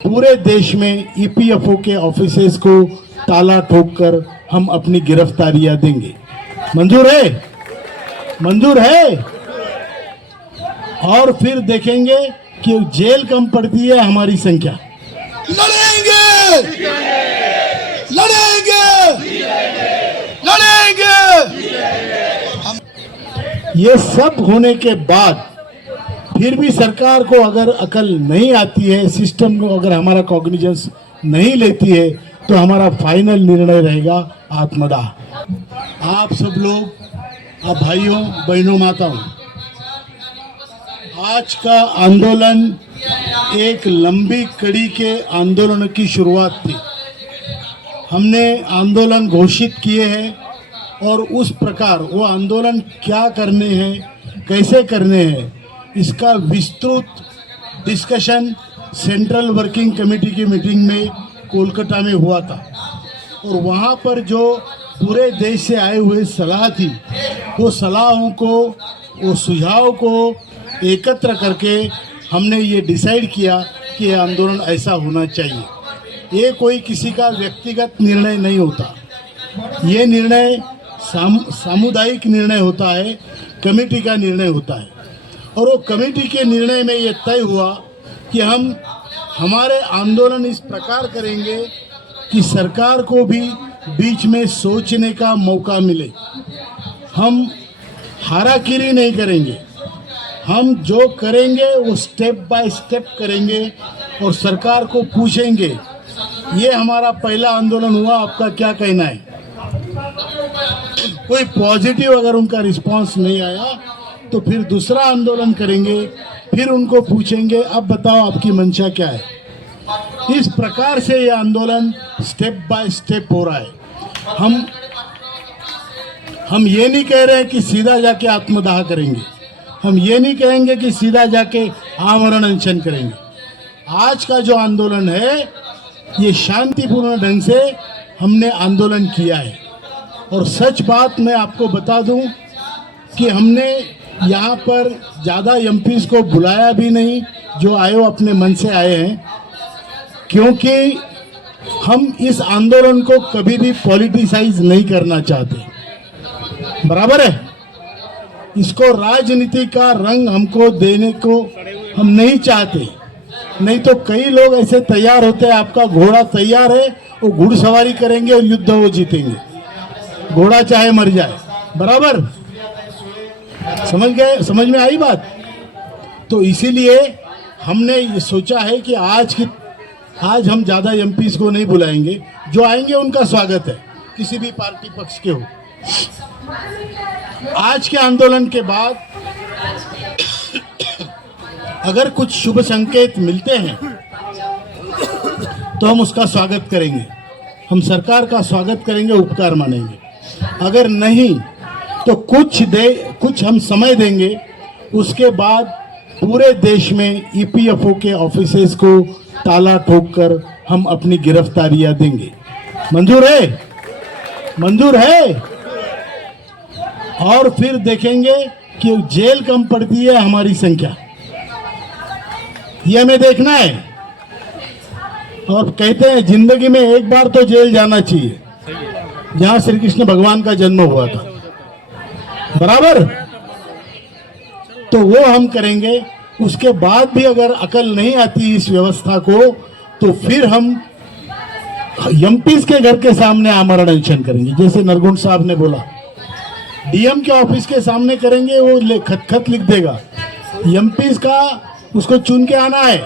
पूरे देश में ईपीएफओ के ऑफिसेज को ताला ठोककर हम अपनी गिरफ्तारियां देंगे। मंजूर है? मंजूर है? और फिर देखेंगे कि जेल कम पड़ती है हमारी संख्या। लड़ेंगे, लड़ेंगे, लड़ेंगे। ये सब होने के बाद फिर भी सरकार को अगर अकल नहीं आती है, सिस्टम को अगर हमारा कॉग्निजेंस नहीं लेती है, तो हमारा फाइनल निर्णय रहेगा आत्मदाह। आप सब लोग, आप भाइयों बहनों माताओं, आज का आंदोलन एक लंबी कड़ी के आंदोलन की शुरुआत थी। हमने आंदोलन घोषित किए हैं और उस प्रकार वो आंदोलन क्या करने हैं, कैसे करने हैं, इसका विस्तृत डिस्कशन सेंट्रल वर्किंग कमेटी की मीटिंग में कोलकाता में हुआ था। और वहाँ पर जो पूरे देश से आए हुए सलाह थी, वो सलाहों को, वो सुझाव को एकत्र करके हमने ये डिसाइड किया कि ये आंदोलन ऐसा होना चाहिए। ये कोई किसी का व्यक्तिगत निर्णय नहीं होता, ये निर्णय सामुदायिक निर्णय होता है, कमेटी का निर्णय होता है। और वो कमेटी के निर्णय में ये तय हुआ कि हम हमारे आंदोलन इस प्रकार करेंगे कि सरकार को भी बीच में सोचने का मौका मिले। हम हाराकिरी नहीं करेंगे, हम जो करेंगे वो स्टेप बाय स्टेप करेंगे और सरकार को पूछेंगे। ये हमारा पहला आंदोलन हुआ, आपका क्या कहना है? कोई पॉजिटिव अगर उनका रिस्पांस नहीं आया तो फिर दूसरा आंदोलन करेंगे, फिर उनको पूछेंगे अब बताओ आपकी मंशा क्या है। इस प्रकार से ये आंदोलन स्टेप बाय स्टेप हो रहा है। हम ये नहीं कह रहे हैं कि सीधा जाके आत्मदाह करेंगे, हम ये नहीं कहेंगे कि सीधा जाके आमरण अनशन करेंगे। आज का जो आंदोलन है ये शांतिपूर्ण ढंग से हमने आंदोलन किया है। और सच बात मैं आपको बता दूं कि हमने यहाँ पर ज़्यादा एमपीज़ को बुलाया भी नहीं, जो आए वो अपने मन से आए हैं, क्योंकि हम इस आंदोलन को कभी भी पॉलिटिसाइज नहीं करना चाहते। बराबर है? इसको राजनीति का रंग हमको देने को हम नहीं चाहते। नहीं तो कई लोग ऐसे तैयार होते हैं, आपका घोड़ा तैयार है, वो घुड़सवारी करेंगे और युद्ध वो जीतेंगे, घोड़ा चाहे मर जाए। बराबर? समझ गए? समझ में आई बात? तो इसीलिए हमने ये सोचा है कि आज हम ज़्यादा एमपीज़ को नहीं बुलाएंगे, जो आएंगे उनका स्वागत है, किसी भी पार्टी पक्ष के हो। आज के आंदोलन के बाद अगर कुछ शुभ संकेत मिलते हैं तो हम उसका स्वागत करेंगे, हम सरकार का स्वागत करेंगे, उपकार मानेंगे। अगर नहीं तो कुछ हम समय देंगे। उसके बाद पूरे देश में ईपीएफओ के ऑफिसेज को ताला ठोककर हम अपनी गिरफ्तारियां देंगे। मंजूर है? मंजूर है? और फिर देखेंगे कि जेल कम पड़ती है हमारी संख्या, ये हमें देखना है। और कहते हैं जिंदगी में एक बार तो जेल जाना चाहिए, जहां श्री कृष्ण भगवान का जन्म हुआ था। बराबर? तो वो हम करेंगे। उसके बाद भी अगर अकल नहीं आती इस व्यवस्था को, तो फिर हम एमपीज़ के घर के सामने आमरण अनशन करेंगे। जैसे नरगुण साहब ने बोला, डीएम के ऑफिस के सामने करेंगे, वो खत लिख देगा, एमपीज़ का उसको चुन के आना है।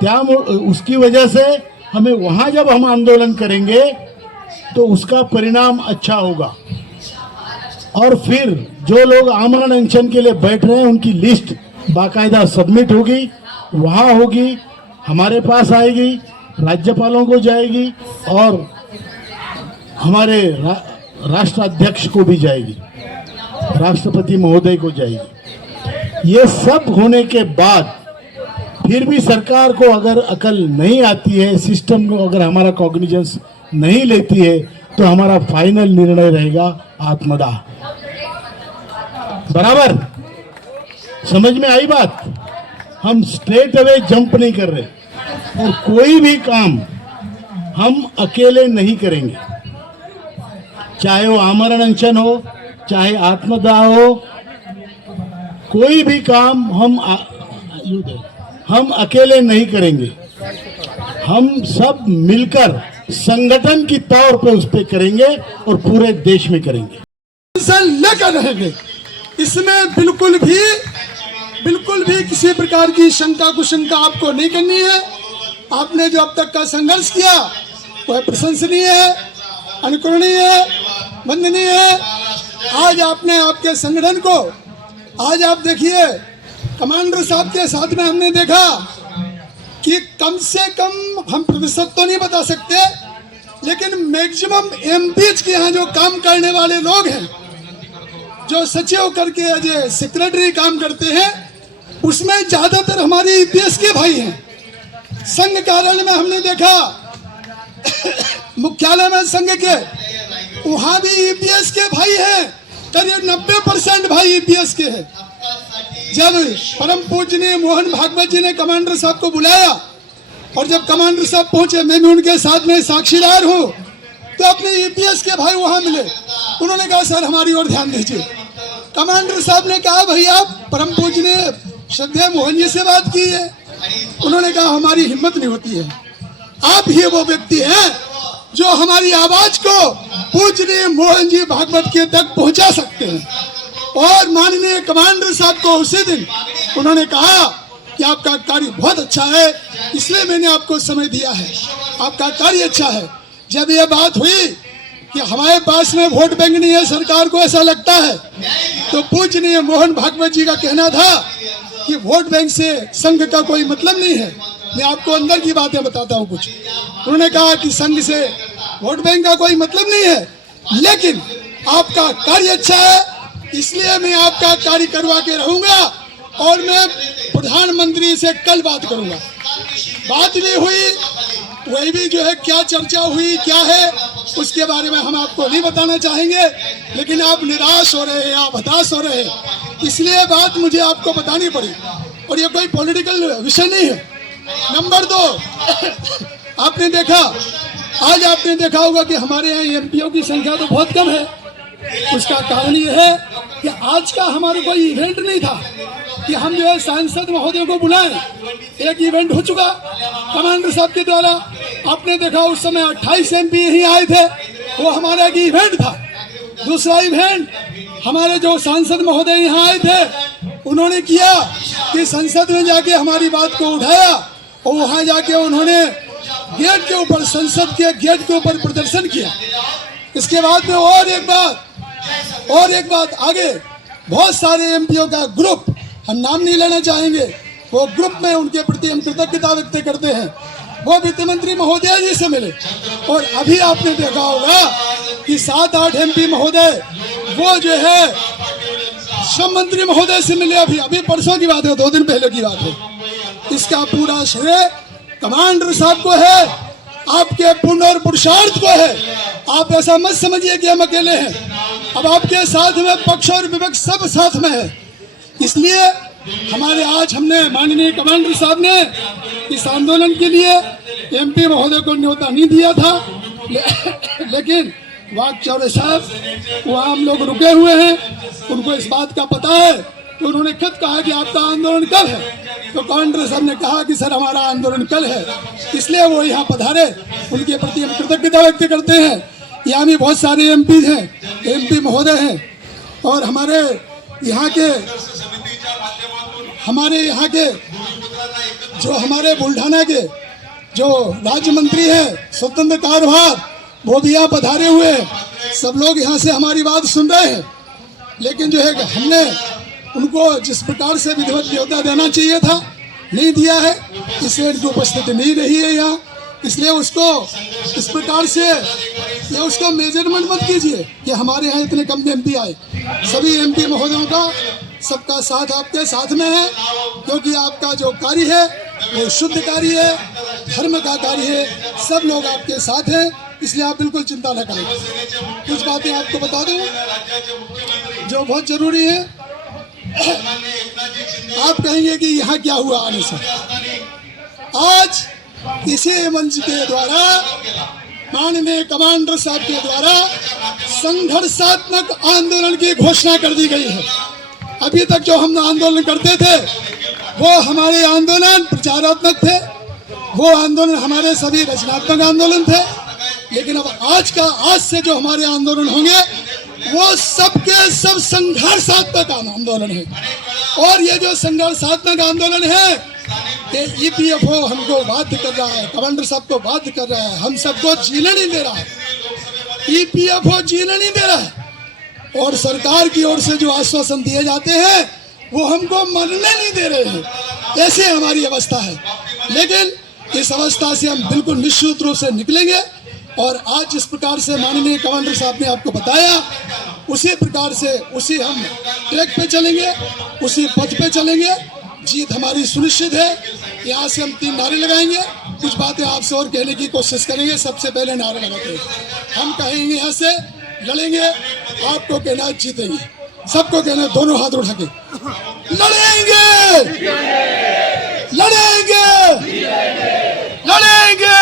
क्या उसकी वजह से हमें वहां जब हम आंदोलन करेंगे तो उसका परिणाम अच्छा होगा। और फिर जो लोग आमरण अनशन के लिए बैठ रहे हैं उनकी लिस्ट बाकायदा सबमिट होगी, वहाँ होगी, हमारे पास आएगी, राज्यपालों को जाएगी और हमारे राष्ट्राध्यक्ष को भी जाएगी, राष्ट्रपति महोदय को जाएगी। ये सब होने के बाद फिर भी सरकार को अगर अकल नहीं आती है, सिस्टम को अगर हमारा कॉग्निजेंस नहीं लेती है, तो हमारा फाइनल निर्णय रहेगा आत्मदाह। बराबर? समझ में आई बात? हम स्ट्रेट अवे जंप नहीं कर रहे और कोई भी काम हम अकेले नहीं करेंगे, चाहे वो आमरण अनशन हो, चाहे आत्मदाह हो, कोई भी काम हम अकेले नहीं करेंगे। हम सब मिलकर संगठन की तौर पे उस पे करेंगे और पूरे देश में करेंगे। लेकर रहेंगे, इसमें बिल्कुल भी किसी प्रकार की शंका कुशंका आपको नहीं करनी है। आपने जो अब तक का संघर्ष किया वह प्रशंसनीय है, अनुकरणीय है, वंदनीय है। आज आपने आपके संगठन को, आज आप देखिए कमांडर साहब के साथ में हमने देखा कि कम से कम हम प्रतिशत तो नहीं बता सकते, लेकिन मैक्सिमम एमपीज के यहाँ जो काम करने वाले लोग हैं, जो सचिव करके एज ए सेक्रेटरी काम करते हैं, उसमें ज्यादातर हमारे ईपीएस के भाई हैं। संघ कार्यालय में हमने देखा मुख्यालय में संघ के, वहां भी ईपीएस के भाई हैं, करीब 90% भाई ईपीएस के हैं। जब परम पूजनीय मोहन भागवत जी ने कमांडर साहब को बुलाया और जब कमांडर साहब पहुंचे, मैं भी उनके साथ में साक्षीदार हूं, तो अपने ईपीएस के भाई वहां मिले। उन्होंने कहा सर हमारी ओर ध्यान दीजिए। कमांडर साहब ने कहा भाई आप परम पूजनीय श्रद्धेय मोहन जी से बात की है? उन्होंने कहा हमारी हिम्मत नहीं होती है, आप ही वो व्यक्ति हैं जो हमारी आवाज को पूजनीय मोहन जी भागवत के तक पहुंचा सकते हैं। और माननीय कमांडर साहब को उसी दिन उन्होंने कहा कि आपका कार्य बहुत अच्छा है, इसलिए मैंने आपको समय दिया है, आपका कार्य अच्छा है। जब यह बात हुई कि हमारे पास में वोट बैंक नहीं है, सरकार को ऐसा लगता है, तो पूजनीय मोहन भागवत जी का कहना था कि वोट बैंक से संघ का कोई मतलब नहीं है। मैं आपको अंदर की बातें बताता हूँ कुछ। उन्होंने कहा कि संघ से वोट बैंक का कोई मतलब नहीं है, लेकिन आपका कार्य अच्छा है, इसलिए मैं आपका कार्य करवा के रहूंगा और मैं प्रधानमंत्री से कल बात करूंगा। बात नहीं हुई, वही भी जो है क्या चर्चा हुई क्या है उसके बारे में हम आपको नहीं बताना चाहेंगे, लेकिन आप निराश हो रहे हैं, आप हताश हो रहे हैं, इसलिए बात मुझे आपको बतानी पड़ी। और ये कोई पॉलिटिकल विषय नहीं है। नंबर 2, आपने देखा, आज आपने देखा होगा कि हमारे यहाँ एमपीओ की संख्या तो बहुत कम है। उसका कारण ये है कि आज का हमारा कोई इवेंट नहीं था कि हम जो है सांसद महोदय को बुलाएं। एक इवेंट हो चुका कमांडर साहब के द्वारा, आपने देखा उस समय 28 एमपी यहीं आए थे, वो हमारा एक इवेंट था। दूसरा इवेंट हमारे जो सांसद महोदय यहाँ आए थे, उन्होंने किया कि संसद में जाके हमारी बात को उठाया और वहाँ जाके उन्होंने गेट के ऊपर, संसद के गेट के ऊपर प्रदर्शन किया। इसके बाद में और एक बात आगे बहुत सारे एमपीओ का ग्रुप, हम नाम नहीं लेना चाहेंगे, वो ग्रुप में उनके प्रति हम कृतज्ञता व्यक्त करते हैं, वो वित्त मंत्री महोदय जी से मिले। और अभी आपने देखा होगा कि 7-8 एमपी महोदय वो जो है श्रम मंत्री महोदय से मिले। अभी परसों की बात है, 2 दिन पहले की बात है। इसका पूरा श्रेय कमांडर साहब को है, आपके पुण्य और पुरुषार्थ को है। आप ऐसा मत समझिए कि हम अकेले हैं, अब आपके साथ में पक्ष और विपक्ष सब साथ में है। इसलिए हमने माननीय कमांडर साहब ने इस आंदोलन के लिए एमपी महोदय को न्योता नहीं दिया था, लेकिन वाक चौरे साहब वहाँ हम लोग रुके हुए हैं, उनको इस बात का पता है, तो उन्होंने खुद कहा कि आपका आंदोलन कब है, तो कमांडर साहब ने कहा कि सर हमारा आंदोलन कल है, इसलिए वो यहाँ पधारे। उनके प्रति हम कृतज्ञता व्यक्त करते हैं। यहाँ भी बहुत सारे एमपी हैं, एमपी महोदय हैं, और हमारे यहाँ के जो हमारे बुल्ढाना के जो राज्य मंत्री हैं स्वतंत्र कार्यभार, वो भी यहाँ पधारे हुए हैं। सब लोग यहाँ से हमारी बात सुन रहे हैं, लेकिन जो है हमने उनको जिस प्रकार से विधिवत न्योता देना चाहिए था नहीं दिया है, इसलिए उनकी उपस्थिति नहीं रही है यहाँ। इसलिए उसको इस प्रकार से ये उसका मेजरमेंट मत कीजिए कि हमारे यहाँ इतने कम एमपी आए। सभी एमपी महोदयों का सबका साथ आपके साथ में है, क्योंकि आपका जो कार्य है वो शुद्ध कार्य है, धर्म का कार्य है, सब लोग आपके साथ हैं, इसलिए आप बिल्कुल चिंता न करें। कुछ बातें आपको बता दूं जो बहुत जरूरी है। आप कहेंगे कि यहाँ क्या हुआ आने से। आज इसी मंच के द्वारा माननीय कमांडर साहब के द्वारा संघर्षात्मक आंदोलन की घोषणा कर दी गई है। अभी तक जो हम आंदोलन करते थे वो हमारे आंदोलन प्रचारात्मक थे, वो आंदोलन हमारे सभी रचनात्मक आंदोलन थे, लेकिन अब आज से जो हमारे आंदोलन होंगे वो सबके सब संघर्षात्मक आंदोलन है। और ये जो संघर्षात्मक आंदोलन है ये ईपीएफओ हमको बाध्य कर रहा है, कमांडर साहब को बाध्य कर रहा है, हम सबको जीने नहीं दे रहा है। ईपीएफओ जीने नहीं दे रहा है और सरकार की ओर से जो आश्वासन दिए जाते हैं वो हमको मरने नहीं दे रहे हैं। ऐसे हमारी अवस्था है, लेकिन इस अवस्था से हम बिल्कुल निश्चित रूप से निकलेंगे। और आज जिस प्रकार से माननीय कमांडर साहब ने आपको बताया उसी प्रकार से उसी हम ट्रैक पे चलेंगे, उसी पथ पे चलेंगे। जीत हमारी सुनिश्चित है। यहाँ से हम 3 नारे लगाएंगे, कुछ बातें आपसे और कहने की कोशिश करेंगे। सबसे पहले नारा लगाते हैं, हम कहेंगे यहाँ से लड़ेंगे, आपको कहना जीतेंगे, सबको कहना दोनों हाथ उठा के लड़ेंगे, लड़ेंगे, लड़ेंगे।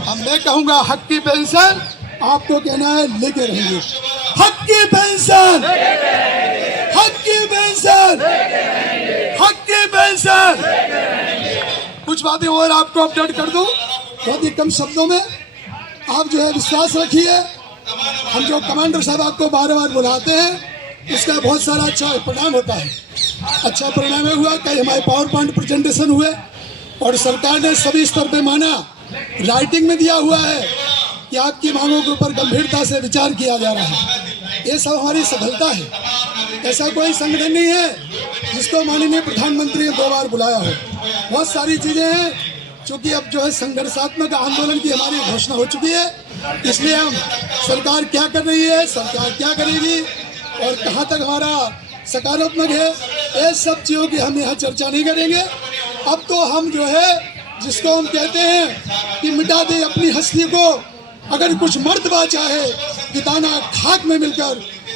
हम मैं कहूंगा हक की पेंशन, आपको कहना है लेके रहेंगे। हक की पेंशन, हक की पेंशन, हक की पेंशन। कुछ बातें और आपको अपडेट कर दूं बहुत ही कम शब्दों में। आप जो है विश्वास रखिए, हम जो कमांडर साहब आपको बार बार बुलाते हैं उसका बहुत सारा अच्छा परिणाम होता है। अच्छा परिणाम हुआ, कई हमारे पावर पॉइंट प्रेजेंटेशन हुए और सरकार ने सभी स्तर पे माना, राइटिंग में दिया हुआ है कि आपकी मांगों के ऊपर गंभीरता से विचार किया जा रहा है। ये सब हमारी सफलता है। ऐसा कोई संगठन नहीं है जिसको माननीय प्रधानमंत्री ने 2 बार बुलाया हो। बहुत सारी चीजें हैं, चूंकि अब जो है संघर्षात्मक आंदोलन की हमारी घोषणा हो चुकी है, इसलिए हम सरकार क्या कर रही है, सरकार क्या करेगी और कहाँ तक हमारा सकारात्मक है, ये सब चीज़ों की हम यहाँ चर्चा नहीं करेंगे। अब तो हम जो है जिसको हम कहते हैं कि मिटा दे अपनी हस्ती को, अगर कुछ मर्तबा चाहे कि दाना खाक में मिलकर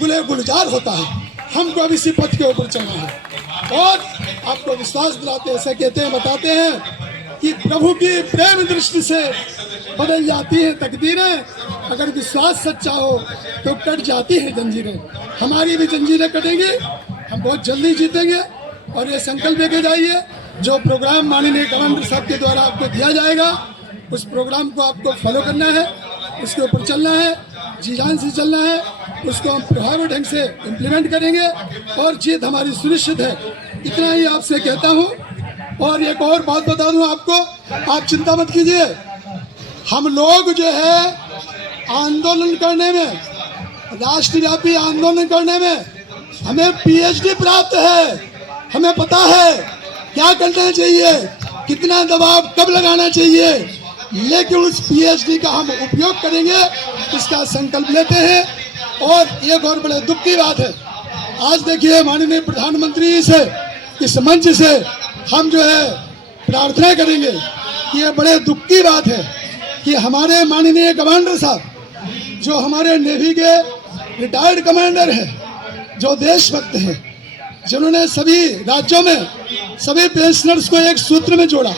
गुले गुलजार होता है। हमको अब इसी पथ के ऊपर चलना है और आपको विश्वास दिलाते ऐसे कहते हैं, बताते हैं कि प्रभु की प्रेम दृष्टि से बदल जाती है तकदीरें, अगर विश्वास सच्चा हो तो कट जाती है जंजीरें। हमारी भी जंजीरें कटेंगी, हम बहुत जल्दी जीतेंगे। और ये संकल्प लेके जाइए, जो प्रोग्राम माननीय कमांडर साहब के द्वारा आपको दिया जाएगा उस प्रोग्राम को आपको फॉलो करना है, उसके ऊपर चलना है, जी जान से चलना है, उसको हम प्रभावी ढंग से इम्प्लीमेंट करेंगे और जीत हमारी सुनिश्चित है। इतना ही आपसे कहता हूँ। और एक और बात बता दूं आपको, आप चिंता मत कीजिए, हम लोग जो है आंदोलन करने में, राष्ट्रव्यापी आंदोलन करने में हमें पीएचडी प्राप्त है। हमें पता है क्या करना चाहिए, कितना दबाव कब लगाना चाहिए, लेकिन उस पीएचडी का हम उपयोग करेंगे, इसका संकल्प लेते हैं। और एक और बड़े दुख की बात है, आज देखिए माननीय प्रधानमंत्री से इस मंच से हम जो है प्रार्थना करेंगे कि ये बड़े दुख की बात है कि हमारे माननीय कमांडर साहब जो हमारे नेवी के रिटायर्ड कमांडर हैं, जो देशभक्त हैं, जिन्होंने सभी राज्यों में सभी पेंशनर्स को एक सूत्र में जोड़ा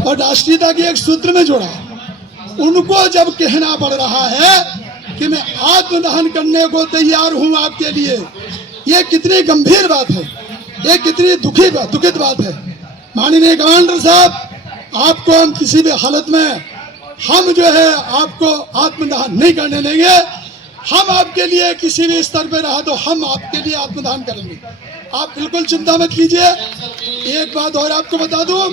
और राष्ट्रीयता के एक सूत्र में जोड़ा, उनको जब कहना पड़ रहा है कि मैं आत्मदहन करने को तैयार हूं आपके लिए, ये कितनी गंभीर बात है, ये कितनी दुखित बात है। माननीय कमांडर साहब, आपको हम किसी भी हालत में हम जो है आपको आत्मदहन नहीं करने देंगे। हम आपके लिए किसी भी स्तर पर रहा तो हम आपके लिए आत्मदान करेंगे, आप बिल्कुल चिंता मत कीजिए। एक बात और आपको बता दूं,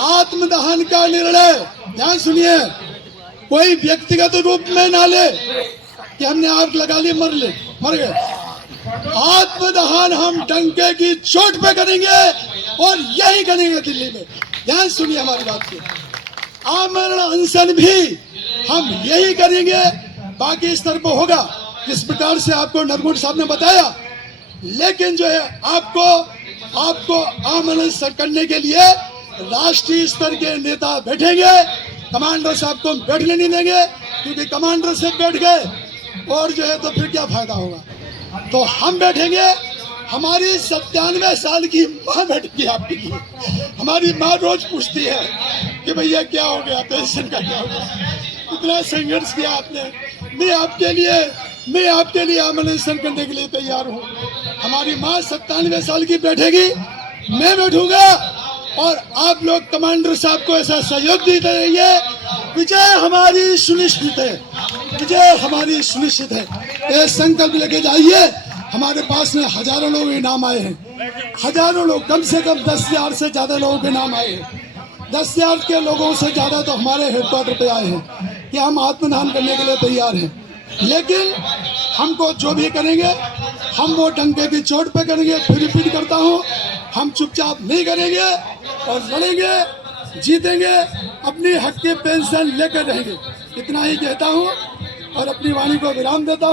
आत्मदहन का निर्णय ध्यान सुनिए, कोई व्यक्तिगत रूप में ना ले कि हमने आग लगा ली मर गए। आत्मदहन हम डंके की चोट पे करेंगे और यही करेंगे दिल्ली में। ध्यान सुनिए हमारी बात की, आमरण अनशन भी हम यही करेंगे, बाकी स्तर पर होगा जिस प्रकार से आपको नरगुण साहब ने बताया। लेकिन जो है आपको आमरण करने के लिए राष्ट्रीय स्तर के नेता बैठेंगे, कमांडर साहब को बैठने नहीं देंगे, क्योंकि कमांडर से बैठ गए और जो है तो फिर क्या फायदा होगा। तो हम बैठेंगे, हमारी 97 साल की माँ बैठी आपकी, हमारी माँ रोज पूछती है कि भैया क्या हो गया, पेंशन का क्या हो गया। इतना संघर्ष किया आपने, मैं आपके लिए आमंत्रण करने के लिए तैयार हूँ। हमारी माँ 97 साल की बैठेगी, मैं बैठूंगा, और आप लोग कमांडर साहब को ऐसा सहयोग देते रहिए। विजय हमारी सुनिश्चित है, विजय हमारी सुनिश्चित है। ये संकल्प लेके जाइए। हमारे पास में हजारों लोग के नाम आए हैं, हजारों लोग, कम से कम 10,000 से ज्यादा लोगों के नाम आए हैं। 10,000 के लोगों से ज्यादा तो हमारे हेडक्वार्टर पे आए हैं कि हम आत्मदान करने के लिए तैयार हैं। लेकिन हमको जो भी करेंगे हम वो डंके की चोट पे करेंगे। फिर रिपीट करता हूँ, हम चुपचाप नहीं करेंगे और लड़ेंगे, जीतेंगे, अपनी हक की पेंशन लेकर रहेंगे। इतना ही कहता हूँ और अपनी वाणी को विराम देता हूँ।